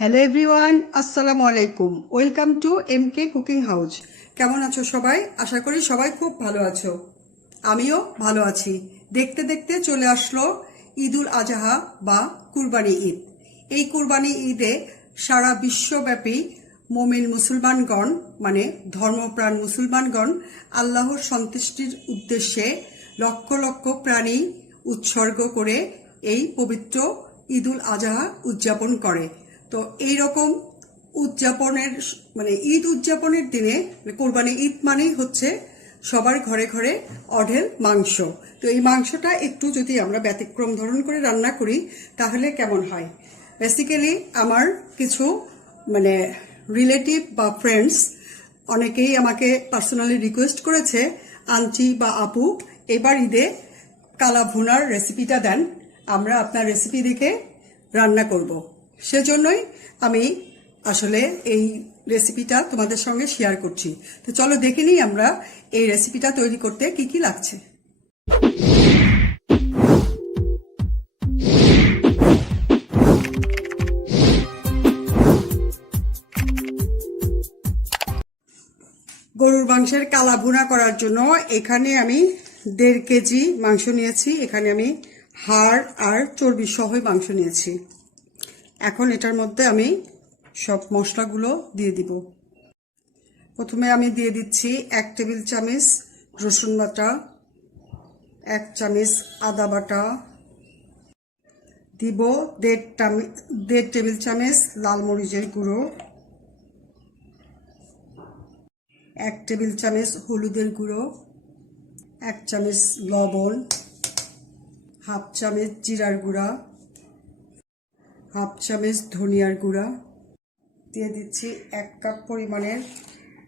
Hello everyone, আসসালামু আলাইকুম। Welcome to MK cooking house. কেমন আছো সবাই? আশা করি সবাই খুব ভালো আছো। আমিও ভালো আছি। দেখতে দেখতে চলে আসলো ঈদুল আজহা বা কুরবানি ঈদ। এই কুরবানি ঈদে সারা বিশ্বব্যাপী মোমিন মুসলমানগণ মানে ধর্মপ্রাণ মুসলমানগণ আল্লাহর সন্তুষ্টির উদ্দেশ্যে লক্ষ লক্ষ প্রাণী উৎসর্গ করে এই পবিত্র ঈদুল আজহা উদযাপন করে। তো এই রকম উদযাপনের ঈদ উদযাপনের দিনে কোরবানি ঈদ মানেই হচ্ছে সবার ঘরে ঘরে অঢেল মাংস। তো এই মাংসটা একটু যদি আমরা ব্যতিক্রম ধরন করে রান্না করি তাহলে কেমন হয়। বেসিক্যালি আমার কিছু রিলেটিভ বা ফ্রেন্ডস অনেকেই আমাকে পার্সোনালি রিকোয়েস্ট করেছে, আন্টি বা আপু এবার ঈদে কালা ভুনার রেসিপিটা দেন, আমরা আপনার রেসিপি দেখে রান্না করব। সেজন্যই আমি আসলে এই রেসিপিটা তোমাদের সঙ্গে শেয়ার করছি। তো চলো দেখে নিই আমরা এই রেসিপিটা তৈরি করতে কি কি লাগছে। গরুর মাংসের কালা ভুনা করার জন্য এখানে আমি 1.5 কেজি মাংস নিয়েছি। এখানে আমি হাড় আর চর্বি সহ মাংস নিয়েছি। এখন এটার মধ্যে আমি সব মশলাগুলো দিয়ে দিব। প্রথমে আমি দিয়ে দিচ্ছি 1 টেবিল চামচ রসুন বাটা, 1 চামচ আদা বাটা, দিব 1.5 টেবিল চামচ লাল মরিচের গুঁড়ো, 1 টেবিল চামচ হলুদের গুঁড়ো, 1 চামচ লবণ, হাফ চামচ জিরার গুঁড়া, হাফ চামচ ধনিয়ার গুঁড়া, দিয়ে দিচ্ছি 1 কাপ পরিমাণের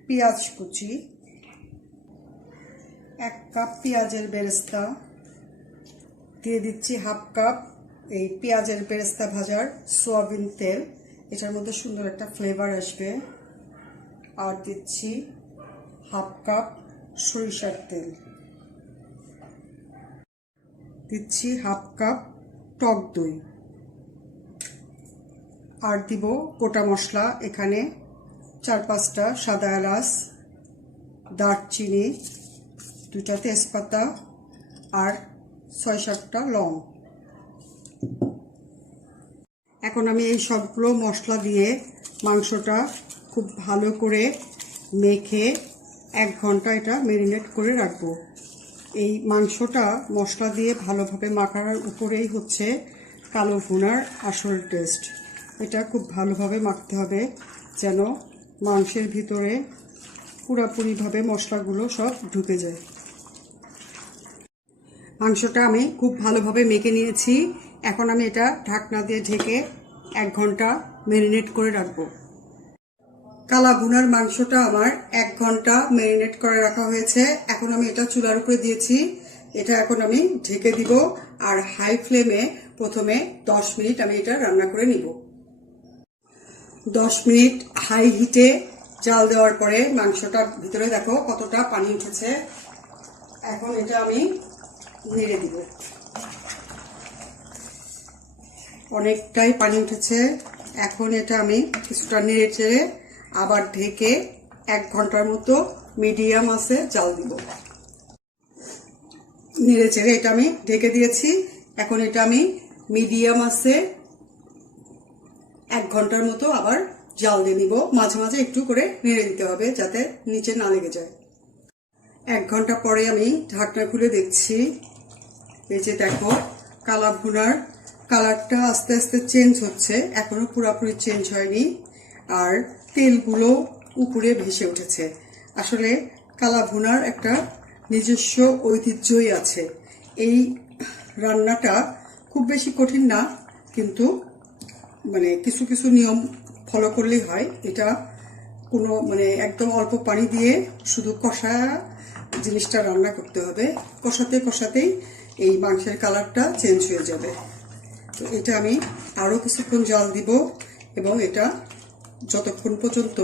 পেঁয়াজ কুচি, 1 কাপ পেঁয়াজের বেরেস্তা, দিয়ে দিচ্ছি হাফ কাপ এই পেঁয়াজের বেরেস্তা ভাজার সয়াবিন তেল, এটার মধ্যে সুন্দর একটা ফ্লেভার আসবে। আর দিচ্ছি হাফ কাপ সরিষার তেল, দিচ্ছি হাফ কাপ টক দই, আর দিব গোটা মশলা। এখানে 4-5টা সাদা এলাচ, দারচিনি, 2টা তেজপাতা আর 6-7টা লং। এখন আমি এই সবগুলো মশলা দিয়ে মাংসটা খুব ভালো করে মেখে 1 ঘন্টা এটা ম্যারিনেট করে রাখবো। এই মাংসটা মশলা দিয়ে ভালোভাবে মাখার উপরেই হচ্ছে কালো ভুনার আসল টেস্ট। এটা খুব ভালোভাবে মাখতে হবে যেন মাংসের ভিতরে পুরোপুরিভাবে মশলাগুলো সব ঢুকে যায়। মাংসটা আমি খুব ভালোভাবে মেখে নিয়েছি। এখন আমি এটা ঢাকনা দিয়ে ঢেকে 1 ঘন্টা ম্যারিনেট করে রাখবো। কালা ভুনার মাংসটা আমার 1 ঘন্টা ম্যারিনেট করে রাখা হয়েছে। এখন আমি এটা চুলার উপরে দিয়েছি। এটা এখন আমি ঢেকে দিব আর হাই ফ্লেমে প্রথমে 10 মিনিট আমি এটা রান্না করে নিব। 10 মিনিট হাই হিটে জাল দেওয়ার পরে মাংসটা ভিতরে দেখো কতটা পানি উঠেছে। এখন এটা আমি নেড়ে দিব। অনেকটাই পানি উঠেছে। এখন এটা আমি কিছুটা নেড়ে চেড়ে আবার ঢেকে 1 ঘন্টার মতো মিডিয়াম আঁচে জাল দিব। নেড়ে চেড়ে এটা আমি ঢেকে দিয়েছি। এখন এটা আমি মিডিয়াম আঁচে 1 ঘন্টার মতো আবার জাল দিয়ে নিব। মাঝে মাঝে একটু করে নেড়ে দিতে হবে যাতে নিচে না লেগে যায়। 1 ঘন্টা পরে আমি ঢাকনা খুলে দেখছি। এই যে দেখো কালা ভুনার কালারটা আস্তে আস্তে চেঞ্জ হচ্ছে, এখনো পুরোপুরি চেঞ্জ হয়নি। আর তেলগুলো উপরে ভেসে উঠেছে। আসলে কালা ভুনার একটা নিজস্ব ঐতিহ্যই আছে। এই রান্নাটা খুব বেশি কঠিন না, কিন্তু কিছু কিছু নিয়ম ফলো করলেই হয়। এটা কোনো একদম অল্প পানি দিয়ে শুধু কষা জিনিসটা রান্না করতে হবে। কষাতে কষাতেই এই মাংসের কালারটা চেঞ্জ হয়ে যাবে। তো এটা আমি আরও কিছুক্ষণ জাল দিব এবং এটা যতক্ষণ পর্যন্ত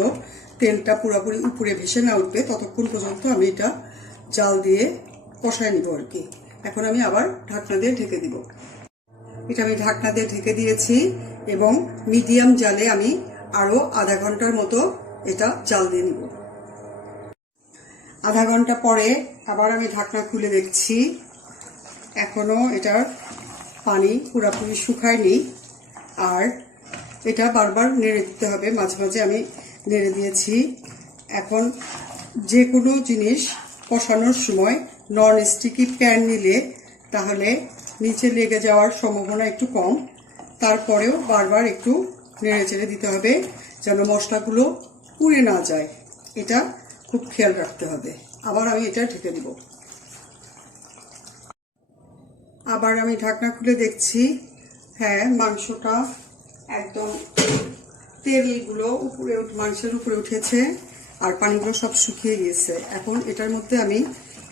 তেলটা পুরোপুরি উপরে ভেসে না উঠবে ততক্ষণ পর্যন্ত আমি এটা জাল দিয়ে কষায় নিব আর কি। এখন আমি আবার ঢাকনা দিয়ে ঢেকে দিব। এটা আমি ঢাকনা দিয়ে ঢেকে দিয়েছি। এবং মিডিয়াম জালে আমি আরো আধা ঘন্টার মতো এটা জাল দিয়ে নিব। আধা ঘন্টা পরে আবার আমি ঢাকনা খুলে দেখছি, এখনো এটার পানি পুরোপুরি শুকায়নি। আর এটা বারবার নেড়ে দিতে হবে, মাঝে মাঝে আমি নেড়ে দিয়েছি। এখন যে কোনো জিনিস কষানোর সময় নন স্টিকি প্যান নিলে তাহলে নিচে লেগে যাওয়ার সম্ভাবনা একটু কম। তারপরেও বারবার একটু নেড়ে চেড়ে দিতে হবে যেন মশলাগুলো পুড়ে না যায়, এটা খুব খেয়াল রাখতে হবে। আবার আমি এটা ঢেকে দিব। আবার আমি ঢাকনা খুলে দেখছি, হ্যাঁ মাংসটা একদম তেলগুলো উপরে মাংসের উপরে উঠেছে আর পানিগুলো সব শুকিয়ে গিয়েছে। এখন এটার মধ্যে আমি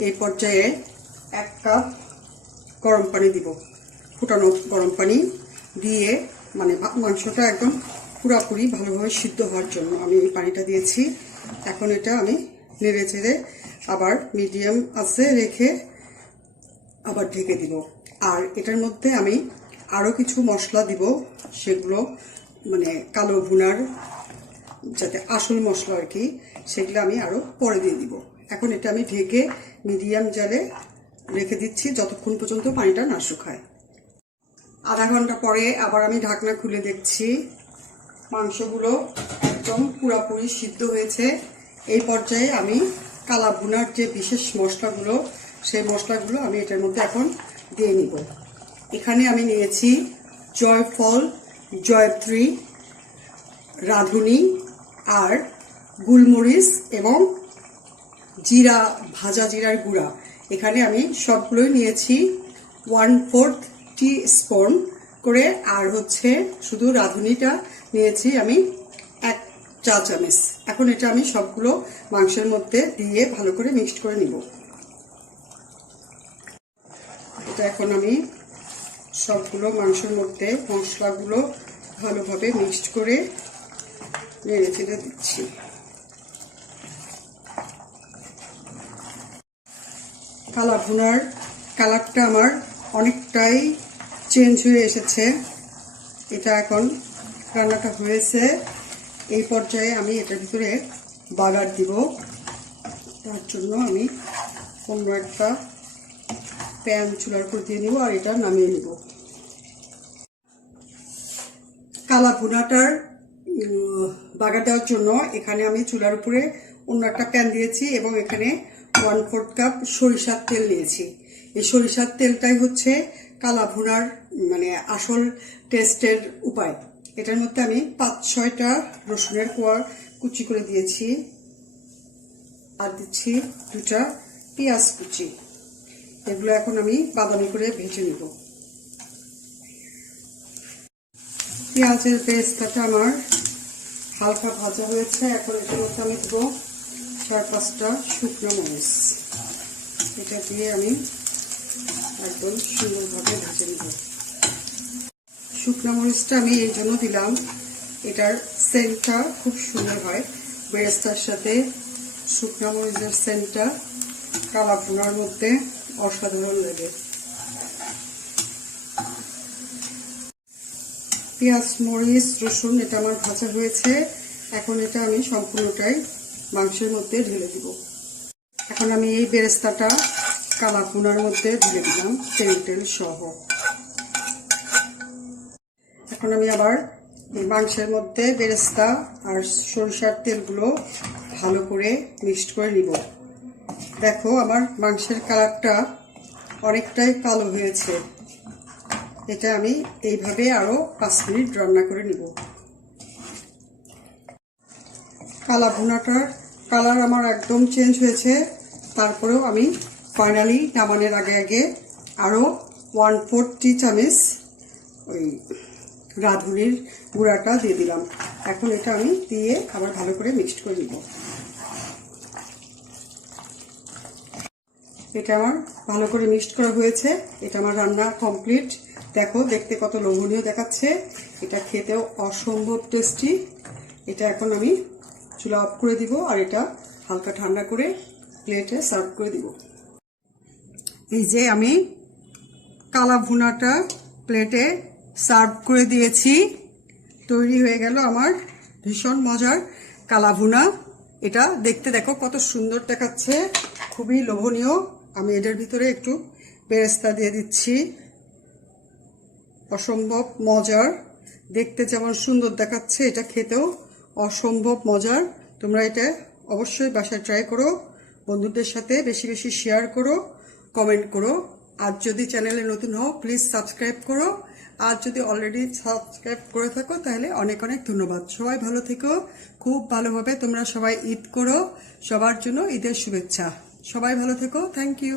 এই পর্যায়ে 1 কাপ গরম পানি দিব, ফুটানো গরম পানি দিয়ে, মানে মাংসটা একদম পুরোপুরি ভালোভাবে সিদ্ধ হওয়ার জন্য আমি এই পানিটা দিয়েছি। এখন এটা আমি নেড়ে চেড়ে আবার মিডিয়াম আঁচে রেখে আবার ঢেকে দিব। আর এটার মধ্যে আমি আরো কিছু মশলা দিব, সেগুলো মানে কালো ভুনার যাতে আসল মশলা আর কি, সেগুলো আমি আরো পরে দিয়ে দিব। এখন এটা আমি ঢেকে মিডিয়াম জালে রেখে দিচ্ছি যতক্ষণ পর্যন্ত পানিটা না শুকায়। আধা ঘন্টা পরে আবার আমি ঢাকনা খুলে দেখছি, মাংসগুলো একদম পুরোপুরি সিদ্ধ হয়েছে। এই পর্যায়ে আমি কালা ভুনার যে বিশেষ মশলাগুলো, সেই মশলাগুলো আমি এটার মধ্যে এখন দিয়ে নিব। এখানে আমি নিয়েছি জয়ফল, জয়ত্রী, রাঁধুনি আর গোলমরিচ এবং জিরা, ভাজা জিরার গুঁড়া। এখানে আমি সবগুলোই নিয়েছি 1/4 টিস্পুন করে। আর হচ্ছে শুধু রাঁধুনিটা নিয়েছি আমি 1 চা চামচ। এখন এটা আমি সবগুলো মাংসের মধ্যে দিয়ে ভালো করে মিক্সড করে নিব। এটা এখন আমি সবগুলো মাংসের মধ্যে মশলাগুলো ভালোভাবে মিক্সড করে নেড়ে চেড়ে দিচ্ছি। কালা ভুনার কালারটা আমার অনেকটাই চেঞ্জ হয়ে এসেছে। এটা এখন রান্নাটা হয়েছে। এই পর্যায়ে আমি এটার ভিতরে বাগার দিব। তার জন্য আমি অন্য একটা প্যান চুলার উপর দিয়ে নিব আর এটা নামিয়ে নিব। কালা ভুনাটার বাগার দেওয়ার জন্য এখানে আমি চুলার উপরে অন্য একটা প্যান দিয়েছি এবং এখানে 1/4 কাপ সরিষার তেল নিয়েছি। এই সরিষার তেলটাই হচ্ছে কালা ভুনার মানে আসল টেস্টের উপায়। এটার মধ্যে আমি 5-6টা রসুনের কোয়া কুচি করে দিয়েছি আর দিচ্ছি 2টা পেঁয়াজ কুচি। এগুলো এখন আমি বাদামি করে ভেজে নিব। পেঁয়াজের পেস্টটা আমার হালকা ভাজা হয়েছে। এখন এটার মধ্যে আমি দেবো 4-5টা শুকনো মরিচ। এটা দিয়ে আমি একদম সুন্দরভাবে ভেজে নিব। শুকনো মরিচটা আমি এই জন্য দিলাম, এটার সেন্টটা খুব সুন্দর হয়। বেরেস্তার সাথে শুকনো মরিচের সেন্টটা কালা ভুনার মধ্যে অসাধারণ লাগে। পেঁয়াজ, মরিচ, রসুন এটা আমার ভাজা হয়েছে। এখন এটা আমি সম্পূর্ণটাই মাংসের মধ্যে ঢেলে দিব। এখন আমি এই বেরেস্তাটা কালা ভুনার মধ্যে ঢেলে দিলাম তেল সহ। এখন আমি আবার মাংসের মধ্যে বেরেস্তা আর সরিষার তেলগুলো ভালো করে মিক্সড করে নিব। দেখো আমার মাংসের কালারটা অনেকটাই কালো হয়েছে। এটা আমি এইভাবে আরো 5 মিনিট রান্না করে নিব। কালা ভুনাটার কালার আমার একদম চেঞ্জ হয়েছে। তারপরেও আমি ফাইনালি নামানোর আগে আরো 1/4 টি চামচ ওই রাঁধুনির গুঁড়াটা দিয়ে দিলাম। এখন এটা আমি দিয়ে আবার ভালো করে মিক্সড করে নিব। এটা আমার ভালো করে মিক্সড করা হয়েছে। এটা আমার রান্না কমপ্লিট। দেখো দেখতে কত লোভনীয় দেখাচ্ছে, এটা খেতেও অসম্ভব টেস্টি। এটা এখন আমি চুলা অফ করে দিব আর এটা হালকা ঠান্ডা করে প্লেটে সার্ভ করে দিব। এই যে আমি কালা ভুনাটা প্লেটে সার্ভ করে দিয়েছি। তৈরি হয়ে গেল আমার ভীষণ মজার কালাভুনা। এটা দেখতে দেখো কত সুন্দর দেখাচ্ছে, খুবই লোভনীয়। আমি এটার ভিতরে একটু বেরেস্তা দিয়ে দিচ্ছি। অসম্ভব মজার, দেখতে যেমন সুন্দর দেখাচ্ছে এটা খেতেও অসম্ভব মজার। তোমরা এটা অবশ্যই বাসায় ট্রাই করো, বন্ধুদের সাথে বেশি বেশি শেয়ার করো, কমেন্ট করো। আর যদি চ্যানেলে নতুন হও প্লিজ সাবস্ক্রাইব করো। আর যদি অলরেডি সাবস্ক্রাইব করে থাকো তাহলে অনেক অনেক ধন্যবাদ। সবাই ভালো থেকো, খুব ভালোভাবে তোমরা সবাই ঈদ করো। সবার জন্য ঈদের শুভেচ্ছা। সবাই ভালো থেকো, থ্যাংক ইউ।